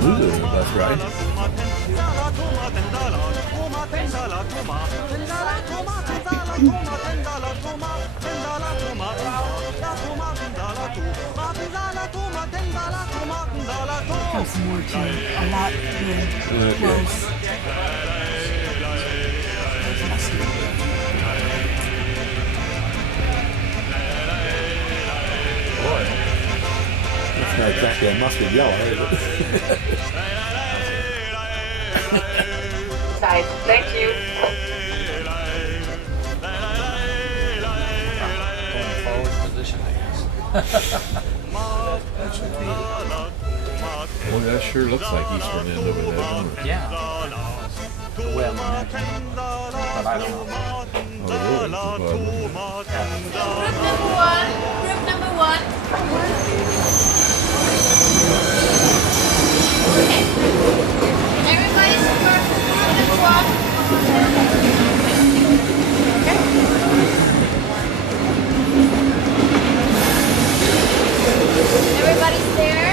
Smooth, that's right. Have some more too. A lot really close. Boy, it's not exactly a mustard yellow, is it? Thank you. Going forward position, I guess. That should be. Well, that sure looks like Eastern End over there, doesn't it? Yeah. Well, but I don't know. Oh, really? Group number one. Okay. Everybody's for group one. Okay. Everybody's there?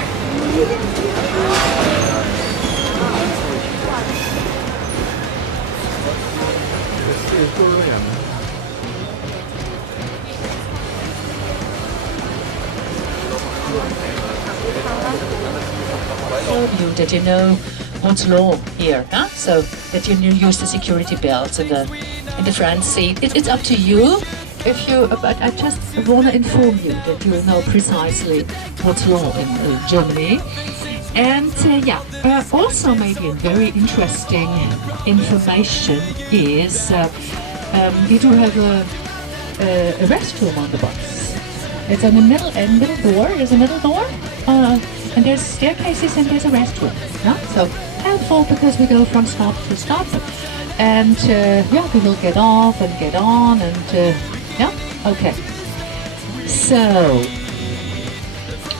You that you know what's law here, huh? So that you use the security belts in the front seat. It's up to you. If you, but I just want to inform you that you know precisely what's law in Germany. And also maybe a very interesting information is you do have a restroom on the bus. It's on the middle door. There's a middle door, and there's staircases and there's a restroom. Yeah? So helpful because we go from stop to stop, and we will get off and get on, and okay. So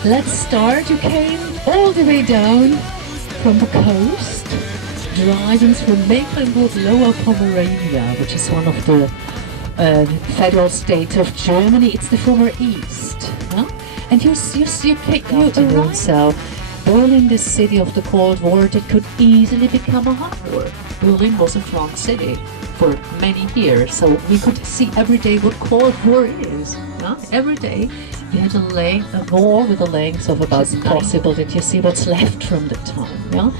let's start. You came all the way down from the coast, driving through Mecklenburg Lower Pomerania, which is one of the federal states of Germany. It's the former East, huh? And you arrive. So Berlin, the city of the Cold War, that could easily become a hot war. Berlin was a front city for many years, so we could see every day what Cold War is. Huh? Every day you had a wall with a length of about possible that you see what's left from the time. Yeah?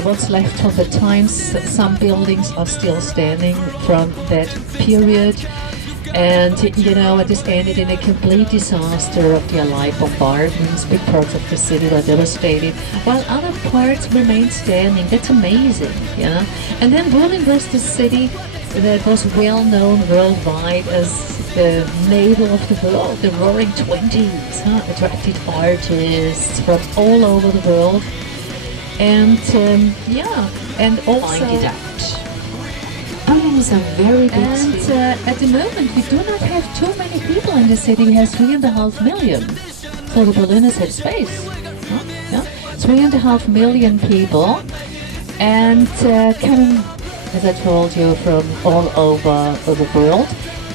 What's left from the times, some buildings are still standing from that period. And it just ended in a complete disaster of the Allied bombardments. Big parts of the city were devastated, while other parts remained standing. That's amazing, yeah. And then Berlin was the city that was well known worldwide as the navel of the world, the Roaring Twenties, attracted artists from all over the world, and and also find it out. Berlin is a very big city. And at the moment we do not have too many people in the city. We have 3.5 million. So the Berliners have space. 3.5 million people, and coming, as I told you, from all over the world.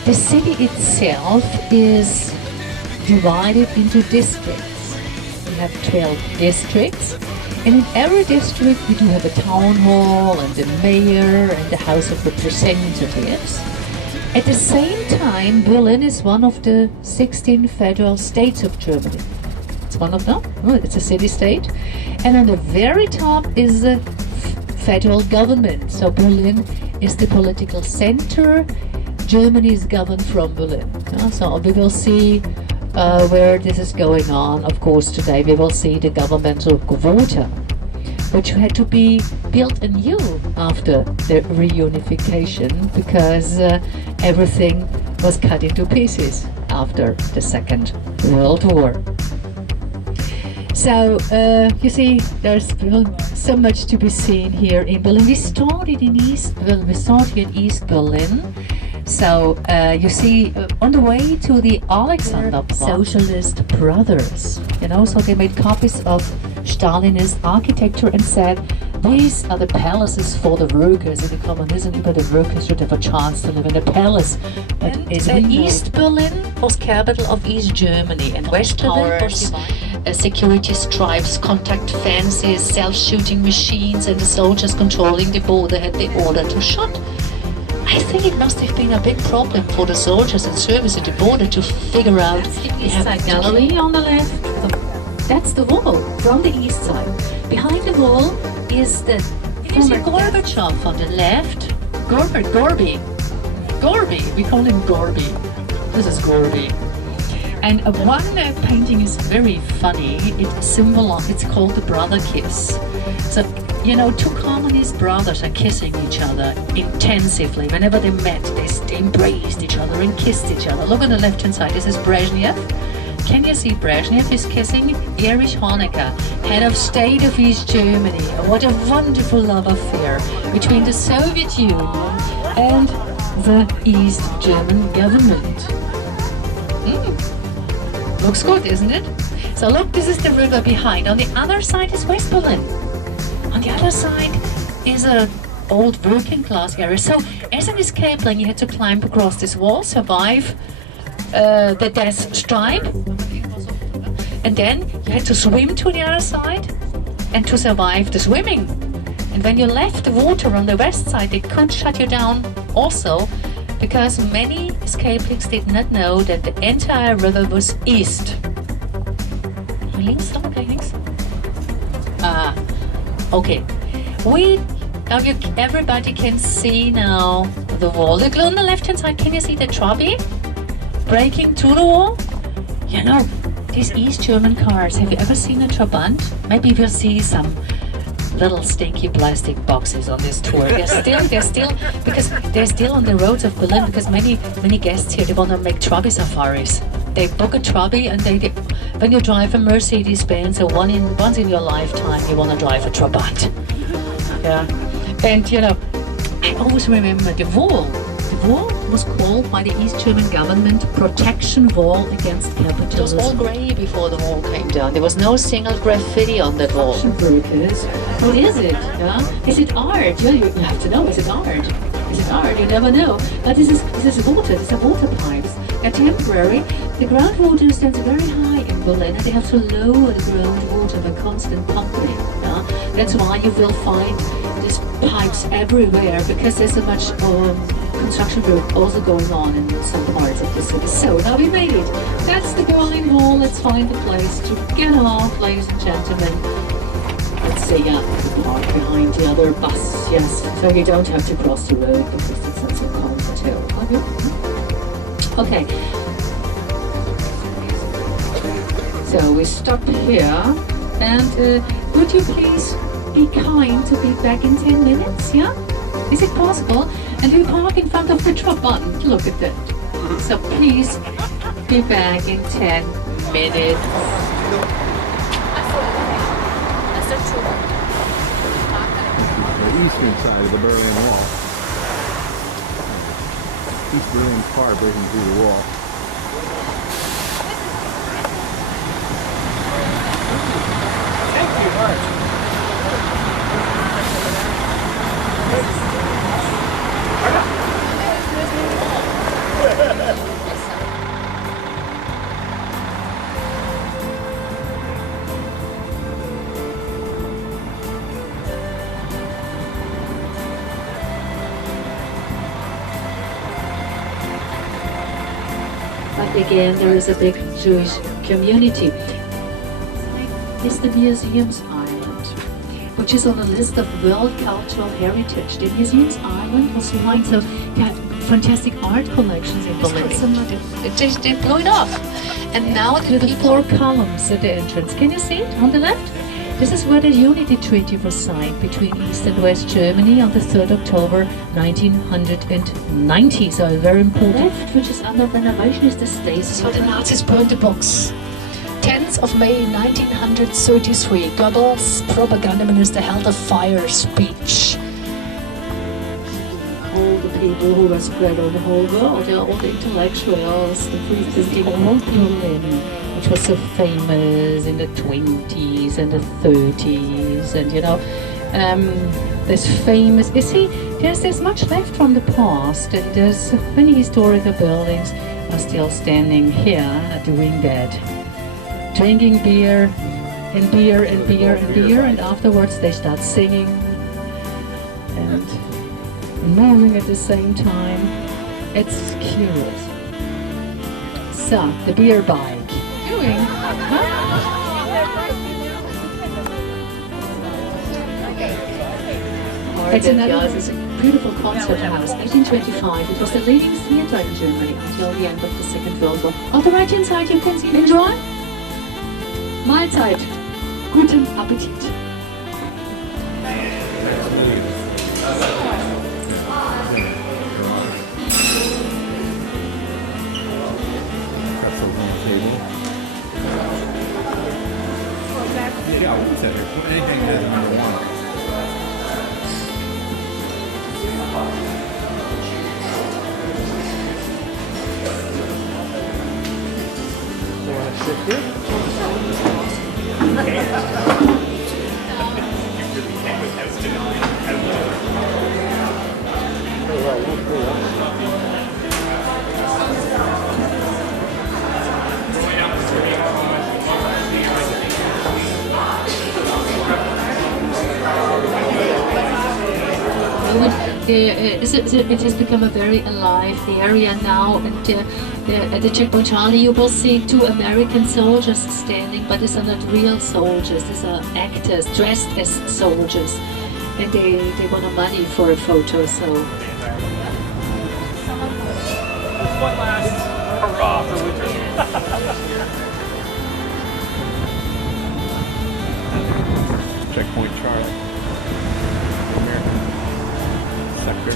The city itself is divided into districts. We have 12 districts, and in every district we do have a town hall and a mayor and the House of Representatives. At the same time, Berlin is one of the 16 federal states of Germany. It's one of them. It's a city-state. And on the very top is the federal government. So Berlin is the political center. Germany is governed from Berlin. So we will see where this is going on. Of course, today we will see the governmental quota, which had to be built anew after the reunification because everything was cut into pieces after the Second World War. So you see, there's so much to be seen here in Berlin. We started in East Berlin. So you see, on the way to the Alexanderplatz, Socialist Brothers, so they made copies of Stalinist architecture and said, these are the palaces for the workers in the communism, but the workers should have a chance to live in a palace. But East Berlin was capital of East Germany, and West Berlin was security stripes, contact fences, self-shooting machines, and the soldiers controlling the border had the order to shoot. I think it must have been a big problem for the soldiers and service at the border to figure out. You have a gallery on the left. That's the wall from the east side. Behind the wall is the former Gorbachev on the left. Gorby. We call him Gorby. This is Gorby. And one painting is very funny. It's called the brother kiss. So, you know, two communist brothers are kissing each other intensively. Whenever they met, they embraced each other and kissed each other. Look on the left-hand side. This is Brezhnev. Can you see Brezhnev is kissing Erich Honecker, head of state of East Germany? What a wonderful love affair between the Soviet Union and the East German government. Looks good, isn't it? So look, this is the river behind. On the other side is West Berlin. On the other side is an old working class area. So as an escapeling, you had to climb across this wall, survive the death stripe, and then you had to swim to the other side and to survive the swimming. And when you left the water on the west side, they could shut you down also, because many escapings did not know that the entire river was east. Links? Okay, links. Okay. Everybody can see now the wall. Look on the left-hand side. Can you see the Trabi breaking to the wall? You know, these East German cars. Have you ever seen a Trabant? Maybe we'll see some little stinky plastic boxes on this tour. They're still on the roads of Berlin, because many guests here, they want to make Trabi safaris. They book a Trabi, and when you drive a Mercedes-Benz, once in your lifetime, you want to drive a Trabant. Yeah, and you know, I always remember the wall. The wall was called by the East German government protection wall against capitalism. It was all grey before the wall came down. There was no single graffiti on that wall. What is it? Yeah? Is it art? Yeah, you have to know. Is it art? Is it art? You never know. But this is water. These are water pipes. They're temporary. The groundwater stands very high in Berlin, and they have to lower the groundwater by constant pumping. Yeah? That's why you will find these pipes everywhere, because there's so much construction work also going on in some parts of the city. So now we made it. That's the Berlin Wall. Let's find a place to get off, ladies and gentlemen. Let's see, the park behind the other bus. Yes, so you don't have to cross the road because it's not so comfortable. Okay. So we stop here, and would you please be kind to be back in 10 minutes? Yeah, is it possible? And we park in front of the Trabant. Look at that. So please be back in 10 minutes. The eastern side of the Berlin Wall. East Berlin car breaking through the wall. Thank you much. But again, there is a big Jewish community. It's the Museums Island, which is on a list of World Cultural Heritage. The Museums Island was lined, so they have fantastic art collections in Berlin. They blew it off. And now the 4 columns at the entrance. Can you see it on the left? This is where the Unity Treaty was signed between East and West Germany on the 3rd October 1990. So very important. Left, which is under renovation, is the stasis where the Nazis burned the books. 10th of May 1933, Goebbels, propaganda minister, held a fire speech. All the people who were spread over the whole world, all the intellectuals, the visiting all Berlin, which was so famous in the 20s and the 30s, and you know, This famous, you see, there's much left from the past, and there's many historical buildings are still standing here doing that. Drinking beer and beer and beer and beer, and afterwards they start singing and moving at the same time. It's curious. So, the beer bike. Doing, It's another beautiful concert house, 1825. It was the leading theatre in Germany until the end of the Second World War. On the right hand side you can see, enjoy! Mahlzeit! Guten Appetit! Pretzels on the table. Yeah, I would say anything that has marijuana. You want to sit here? It has become a very alive area now, and at the checkpoint Charlie you will see 2 American soldiers standing, but these are not real soldiers, these are actors dressed as soldiers, and they want money for a photo, so... One last hurrah for winter. Checkpoint Charlie. American sector.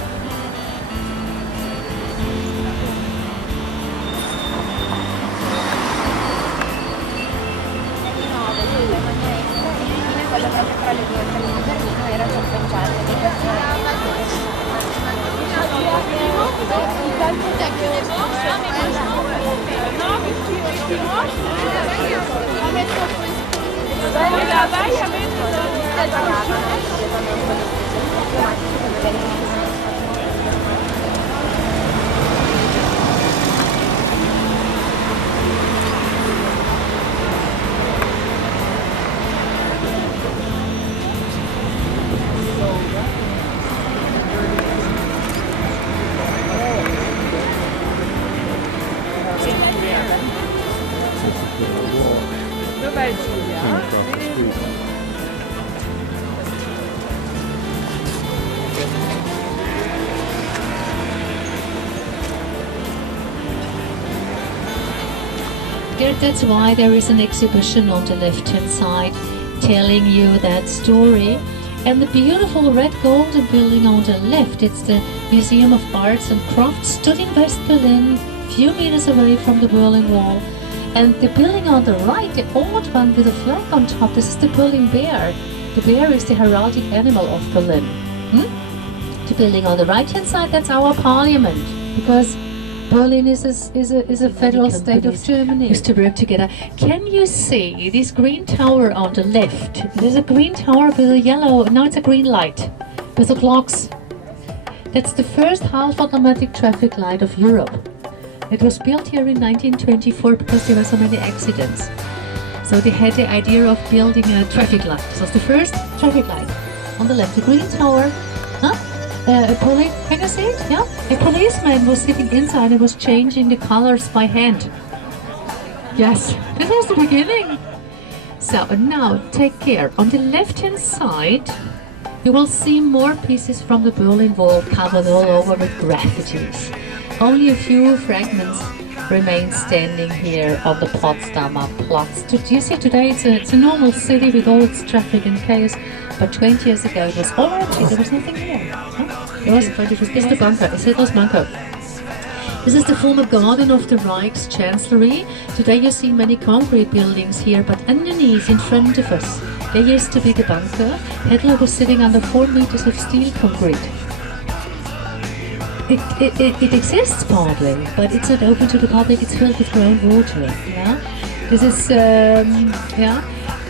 That's why there is an exhibition on the left-hand side telling you that story. And the beautiful red golden building on the left, it's the Museum of Arts and Crafts, stood in West Berlin, a few meters away from the Berlin Wall. And the building on the right, the old one with a flag on top, this is the Berlin Bear. The bear is the heraldic animal of Berlin. The building on the right-hand side, that's our parliament, because Berlin is a federal state of Germany. Used to work together. Can you see this green tower on the left? There's a green tower with a yellow, now it's a green light, with the clocks. That's the first half-automatic traffic light of Europe. It was built here in 1924 because there were so many accidents. So they had the idea of building a traffic light. This was the first traffic light. On the left, the green tower. Can you see it? Yeah? A policeman was sitting inside and was changing the colors by hand. Yes, this was the beginning. So now take care. On the left-hand side, you will see more pieces from the Berlin Wall covered all over with graffitis. Only a few fragments remain standing here on the Potsdamer Platz. You see, today it's a normal city with all its traffic and chaos, but 20 years ago it was all empty, there was nothing here. It's the bunker, it's Hitler's bunker. This is the former garden of the Reich's Chancellery. Today you see many concrete buildings here, but underneath, in front of us, there used to be the bunker. Hitler was sitting under 4 meters of steel concrete. It exists partly, but it's not open to the public. It's filled with groundwater. Yeah, this is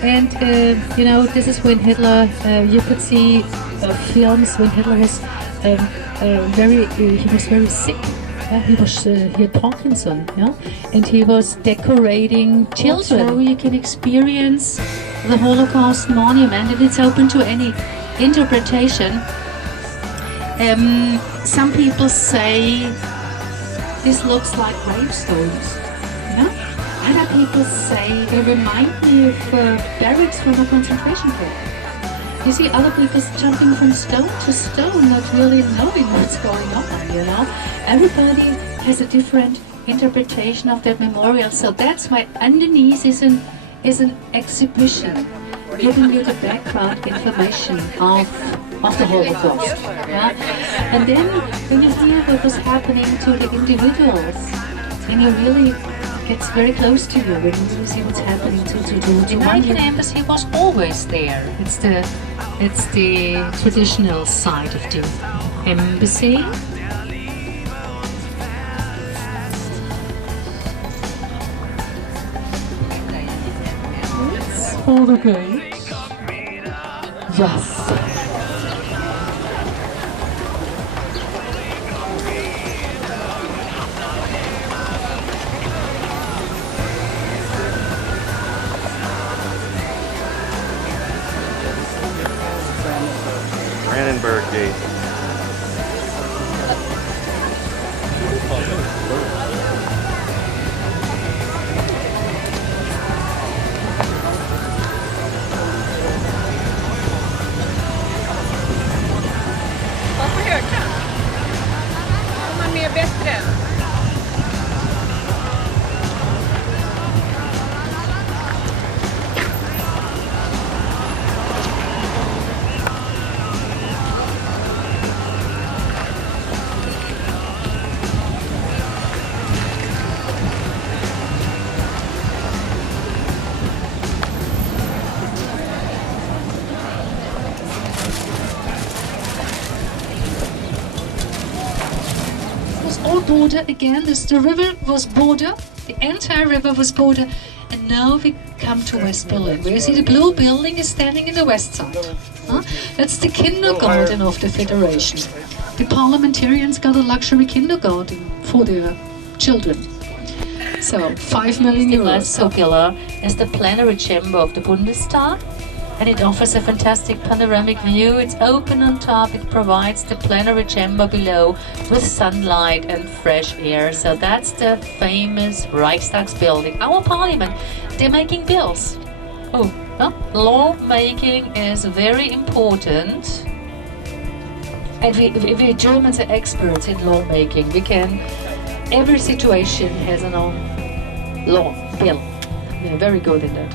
And you know, this is when Hitler. You could see films when Hitler has he was very sick. He had Parkinson, yeah, and he was decorating children. So you can experience the Holocaust Monument, and it's open to any interpretation. Some people say this looks like gravestones. Yeah? Other people say they remind me of barracks from a concentration camp. You see other people jumping from stone to stone, not really knowing what's going on, you know. Everybody has a different interpretation of that memorial, so that's why underneath is an exhibition giving you the background information of the Holocaust. Yeah? And then when you hear what was happening to the individuals, and you really gets very close to you when you see what's happening to the American embassy was always there. It's the traditional side of the embassy. It's for the gate. Yes. Brandenburg Gate. Varför höga? Om man är bättre. All border again. The river was border. The entire river was border. And now we come to West Berlin. Where you see the blue building is standing in the west side. Huh? That's the kindergarten of the Federation. The parliamentarians got a luxury kindergarten for their children. So 5 million euros. Less circular as the plenary chamber of the Bundestag. And it offers a fantastic panoramic view. It's open on top. It provides the plenary chamber below with sunlight and fresh air. So that's the famous Reichstag building. Our parliament, they're making bills. Law making is very important. And we Germans are experts in law making. Every situation has an own law, bill. We're very good in that.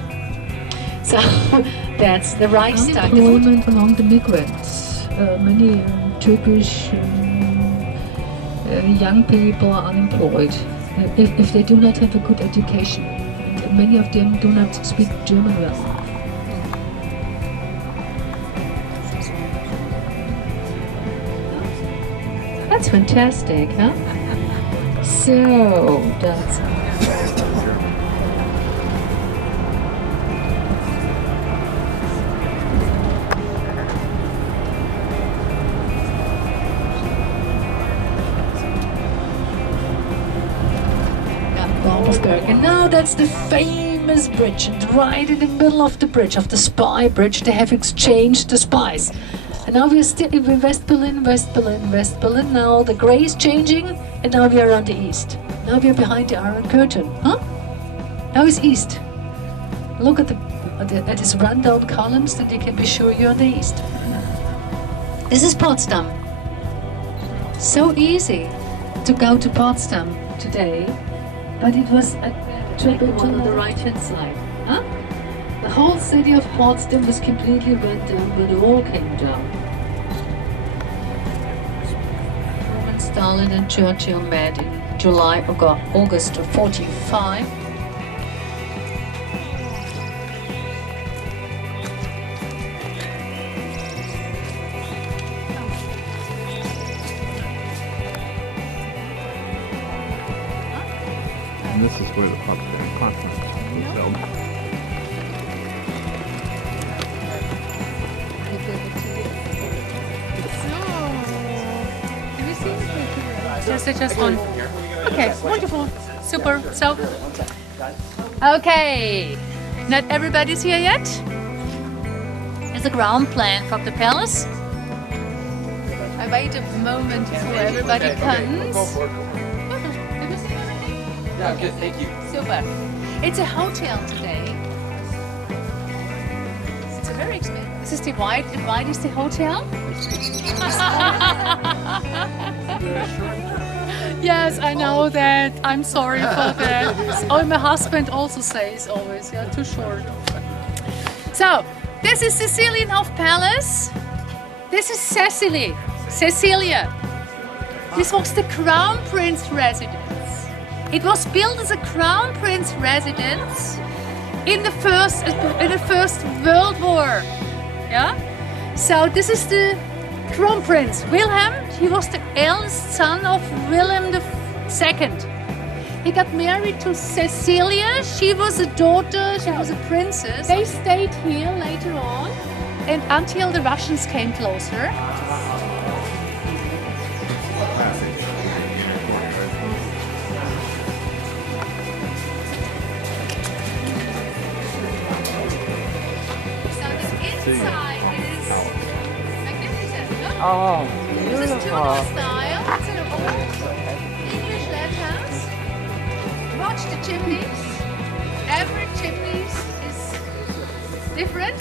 So that's the Reichstag. Unemployment among the migrants. Many Turkish young people are unemployed if they do not have a good education. And many of them do not speak German well. That's fantastic, huh? So that's. And now that's the famous bridge, and right in the middle of the bridge, of the spy bridge, they have exchanged the spies. And now we are still in West Berlin. Now the grey is changing, and now we are on the east. Now we are behind the Iron Curtain. Huh? Now it's east. Look at these rundown columns, that they can be sure you're on the east. This is Potsdam. So easy to go to Potsdam today. But it was a tribute on the right-hand side. Huh? The whole city of Potsdam was completely run down when the wall came down. Roman Stalin and Churchill met in July or August of 1945. And this is where the Potsdam conference was held. just on. Okay, wonderful, super. So, okay, not everybody's here yet. There's a ground plan from the palace. I wait a moment before everybody comes. Have you seen everything? Yeah, good, thank you. Super. It's a hotel today. It's a very expensive. This is the white. The white is the hotel. Yes, I know that. I'm sorry for that. Oh, my husband also says always, yeah, too short. So, this is Cecilienhof Palace. This is Cecilia. This was the Crown Prince residence. It was built as a Crown Prince residence in the First World War. Yeah. So this is the Crown Prince Wilhelm. He was the eldest son of Wilhelm II. He got married to Cecilia. She was a daughter. She was a princess. They stayed here later on, and until the Russians came closer. Inside is magnificent. Look. Oh, This is beautiful. Tudor style. It's an old English lighthouse. Watch the chimneys. Every chimney is different.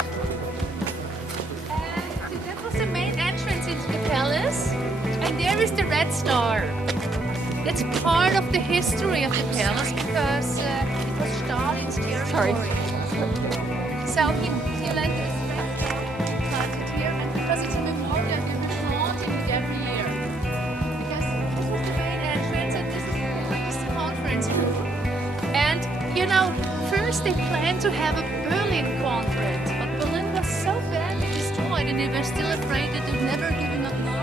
And that was the main entrance into the palace. And there is the Red Star. That's part of the history of the palace because it was Stalin's territory. So he let this Red Star planted here, and because it's a memorial, they were planting it every year. Because this was the main entrance, and this is the conference room. And you know, first they planned to have a Berlin conference, but Berlin was so badly destroyed, and they were still afraid that they'd never give enough love.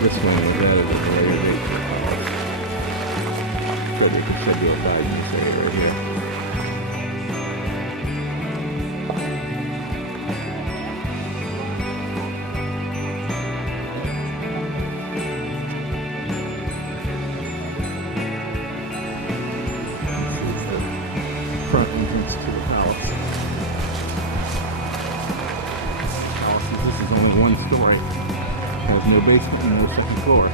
This one is rather than very should be a 5 minutes over here. Front entrance to the palace. This is only one story. There's no basement and no second floor.